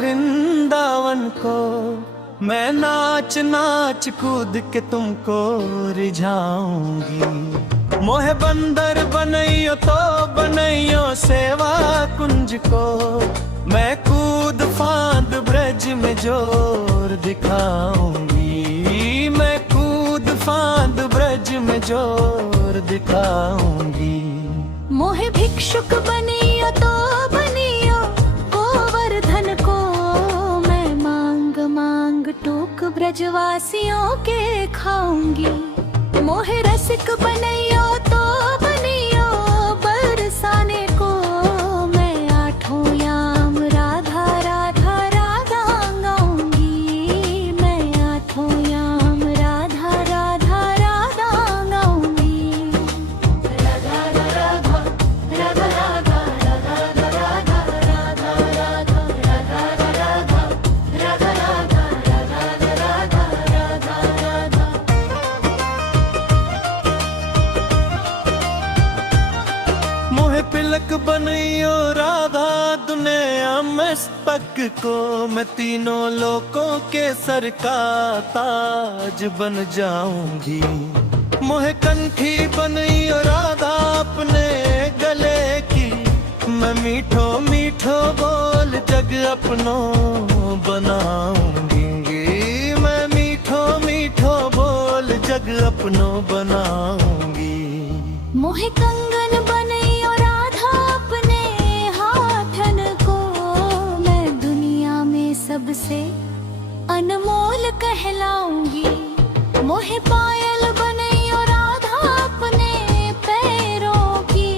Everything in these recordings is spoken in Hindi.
वृंदावन को मैं नाच नाच कूद के तुमको रिझाऊंगी। मोहे बंदर बनैयो तो बनैयो सेवा कुंज को मैं कूद फांद ब्रज में जोर दिखाऊंगी। मैं कूद फांद ब्रज में जोर दिखाऊंगी। मोहे भिक्षुक बनियो तो बनियो गोवर्धन को मैं मांग मांग टूक ब्रजवासियों के खाऊंगी। मोहे रसिक बनियो तो बनियो बरसाने को मैं आठों याम राधा राधा राधा गाऊंगी। मैं आठों याम राधा राधा राधा गाऊंगी। राधा राधा राधा राधा राधा राधा राधा राधा राधा राधा राधा राधा राधा राधा। मोहे पिलक बनैयो राधा दुनिया में पक को मैं तीनों लोकों के सर का ताज बन जाऊंगी। मोहे कंठी बनैयो राधा अपने गले की मैं मीठो मीठो बोल जग अपनों बनाऊंगी। मैं मीठो मीठो बोल जग अपनों बनाऊंगी। मोहे कंगन बनैयो राधा अपने हाथन को मैं दुनिया में सबसे अनमोल कहलाऊंगी। मोहे पायल बनैयो राधा अपने पैरों की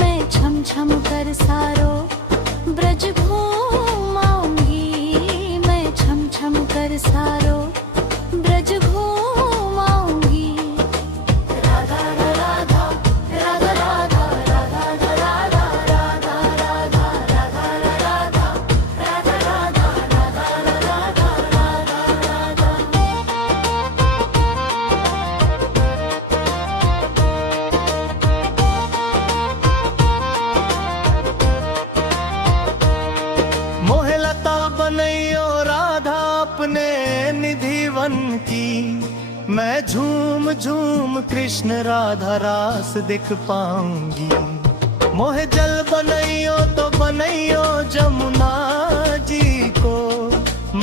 मैं छम छम कर सारो ब्रज घूमाऊंगी। मैं छम छम कर सारो ब्रज घूमाऊंगी। राधा राधा राधा राधा राधा राधा राधा राधा राधा राधा राधा राधा राधा राधा। मोहे लता बनैयो राधा अपने निधिवन की मैं झूम झूम कृष्ण राधा रास दिख पाऊंगी। मोहे जल बनैयो तो बनैयो जमुना जी को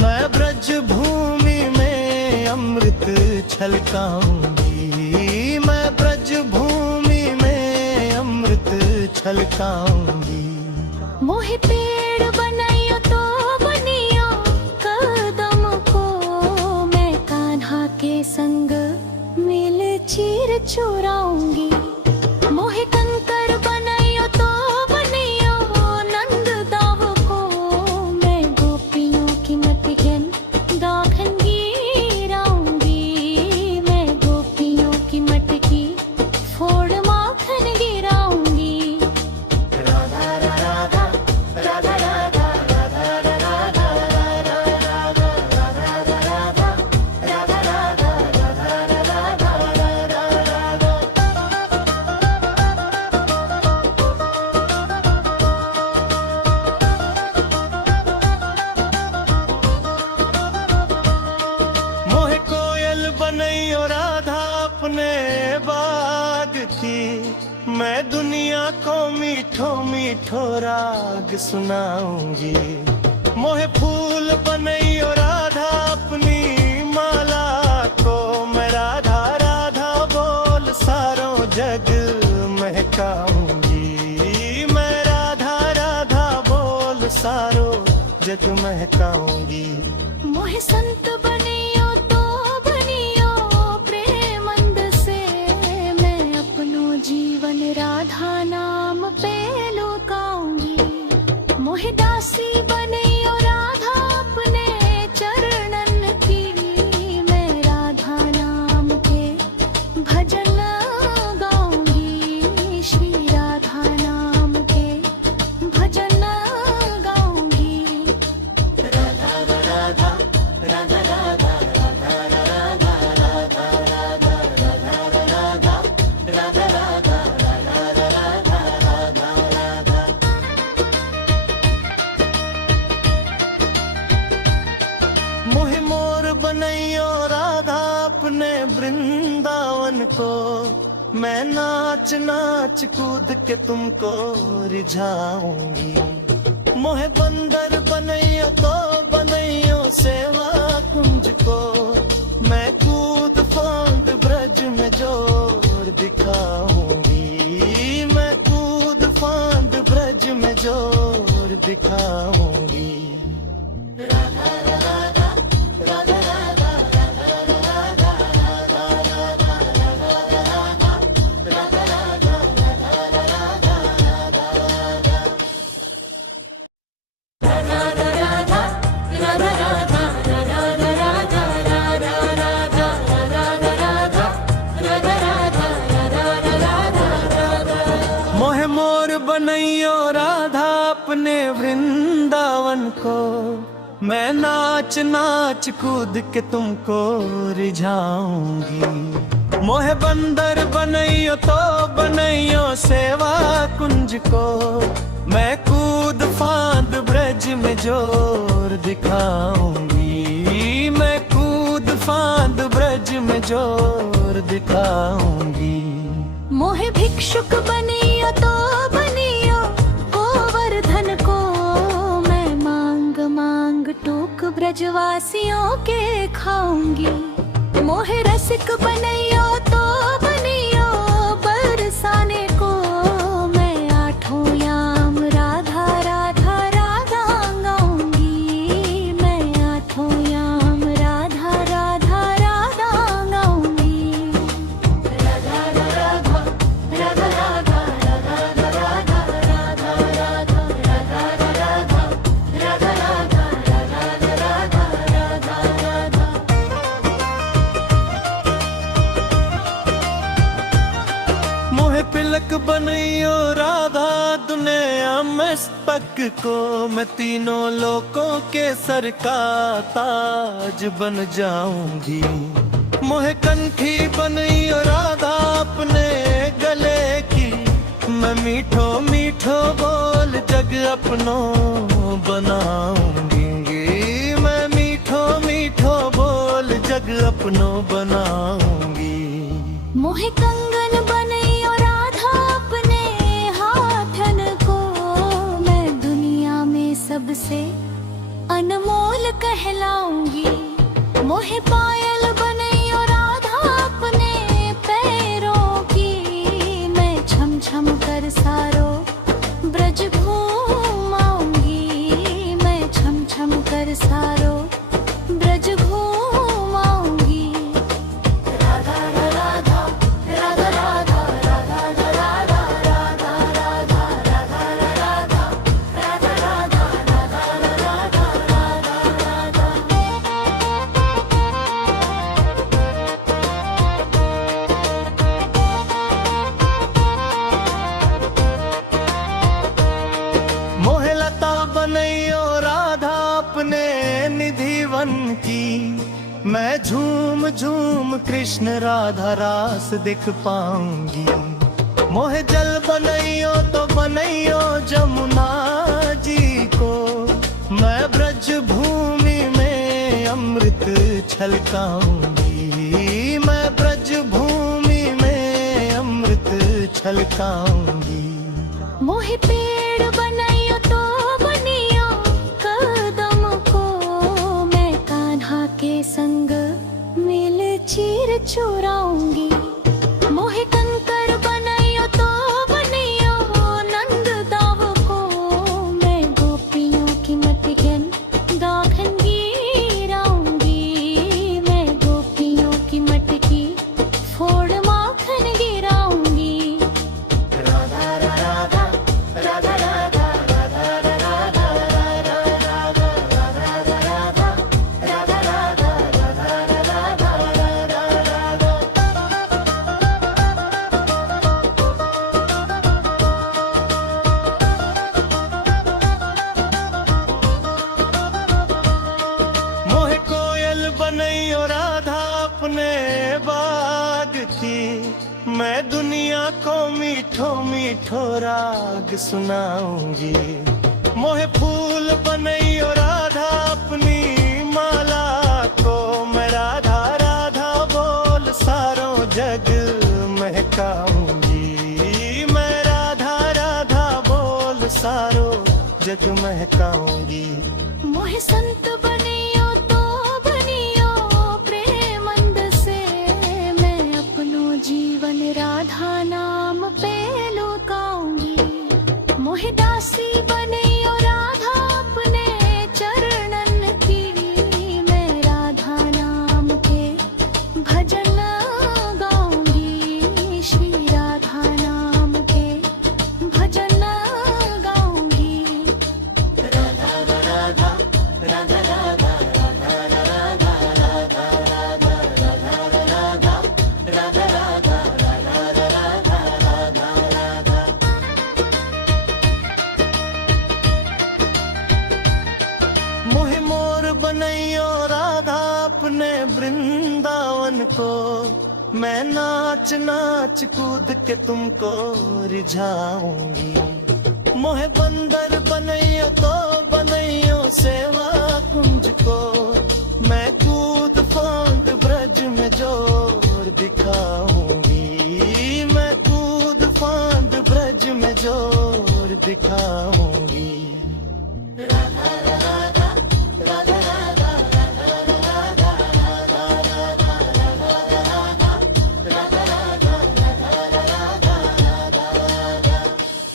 मैं ब्रज भूमि में अमृत छलकाऊंगी। मैं ब्रज भूमि में अमृत छलकाऊंगी। मोहे पेड़ बनैयो तो बनियो कदम को मैं कान्हा के संग मिल चीर चुराऊंगी। मोहे कंकर बनैयो तो बनियो नंद दाव को मैं गोपियों की मटकन दाखन गिराऊंगी। मैं गोपियों की मटकी फोड़ माखन गिराऊंगी। राधा राधा राधा राधा राधा राधा राधा राधा राधा राधा मोहे कोयल बनैयो राधा अपने बाग की मैं दुनिया को मीठो मीठो राग सुनाऊंगी। मोहे फूल बनैयो राधा अपनी माला को मैं राधा राधा बोल सारों जग महकाऊंगी। मैं राधा राधा बोल सारों जग महकाऊंगी। मोहे संत बनियो तो बनियो प्रेमंद से मैं अपनो जीवन राधा नाम पे लुकाऊंगी। मोहे दासी बनियो राधा अपने चरणन की मैं राधा नाम के भजन गाऊंगी। श्री राधा नाम के भजन गाऊंगी। राधा राधा राधा राधा राधा राधा राधा राधा राधा राधा राधा राधा राधा राधा। मोहे मोर बनैयो राधा अपने वृंदावन को, मैं नाच नाच कूद के तुमको रिझाऊंगी। मोहे बंदर बनैयो तो बनैयो सेवा कुंज को, मैं कूद फांद ब्रज में जोर दिखाऊंगी। मैं कूद फांद ब्रज में जोर दिखाऊंगी। राधा राधा राधा राधा राधा मोहे मोर बनैयो राधा अपने वृंदावन को, मैं नाच नाच कूद के तुमको रिझाऊंगी। मोहे बंदर बनैयो तो बनैयो सेवा कुंज को, मैं कूद फांद ब्रज में जोर दिखाऊंगी। मैं कूद फांद ब्रज में जोर दिखाऊंगी। मोहे भिक्षुक बनियो तो बनियो गोवर्धन को, मैं मांग मांग टूक ब्रजवासियों के खाऊंगी। मोहे रसिक बनियो तो बनियो बरसाने को, मैं आठों याम राधा राधा राधा गाऊंगी। मैं आठों याम राधा राधा राधा गाऊंगी। राधा राधा राधा राधा राधा राधा राधा राधा राधा राधा राधा राधा राधा। मोहे पिलक बनैयो राधा दुनिया में पक को, मैं तीनों लोकों के सर का ताज बन जाऊंगी। मोहे कंठी बनैयो राधा अपने गले की, मैं मीठो मीठो बोल जग अपनों बनाऊंगी। मैं मीठो मीठो बोल जग अपनों बनाऊंगी। मोहे कंगन बनैयो राधा अपने हाथन को, मैं दुनिया में सबसे अनमोल कहलाऊंगी। मोहे पायल बनैयो राधा अपने पैरों की, मैं छम छम कर सारो ब्रज घूमाऊंगी। मैं छम छम कर सारो ब्रज घूमाऊंगी। राधा राधा राधा राधा राधा राधा राधा राधा राधा राधा राधा राधा राधा राधा। मोहे लता बनैयो राधा अपने निधिवन की, मैं झूम झूम कृष्ण राधा रास दिख पाऊंगी। मोहे जल बनैयो तो बनैयो जमुना जी को, मैं ब्रज भूमि में अमृत छलकाऊंगी। मैं ब्रज भूमि में अमृत छलकाऊंगी। मोहे पेड़ बनैयो तो बनियो कदम को, मैं कान्हा के संग मिल चीर चुराऊंगी। मोहे कंकर बनैयो तो बनियो नंद दाव को, मैं गोपियों की मटकन दाखन गिराऊंगी। मैं गोपियों की मटकी फोड़ माखन गिराऊंगी। राधा राधा राधा राधा राधा राधा राधा राधा राधा मोहे कोयल बनैयो राधा अपने बाग की, मैं दुनिया को मीठो मीठो राग सुनाऊंगी। मोहे फूल बनैयो राधा अपनी माला महकाऊंगी। मैं राधा राधा बोल सारो जग महकाऊंगी। मोहे संत बनियो तो बनियो प्रेमंद से, मैं अपनो जीवन राधा नाम पे लुकाऊंगी। मोहे दासी बनियो राधा अपने चरणन की, मैं राधा नाम के भजन गाऊंगी। श्री राधा नाम के भजन गाऊंगी। मोहे मोर बनैयो राधा अपने वृंदावन को, मैं नाच नाच कूद के तुमको रिझाऊंगी। मोहे बंदर बनैयो तो बनैयो सेवा कुंज को, मैं कूद फांद ब्रज में जोर दिखाऊंगी। मैं कूद फांद ब्रज में जोर दिखाऊंगी।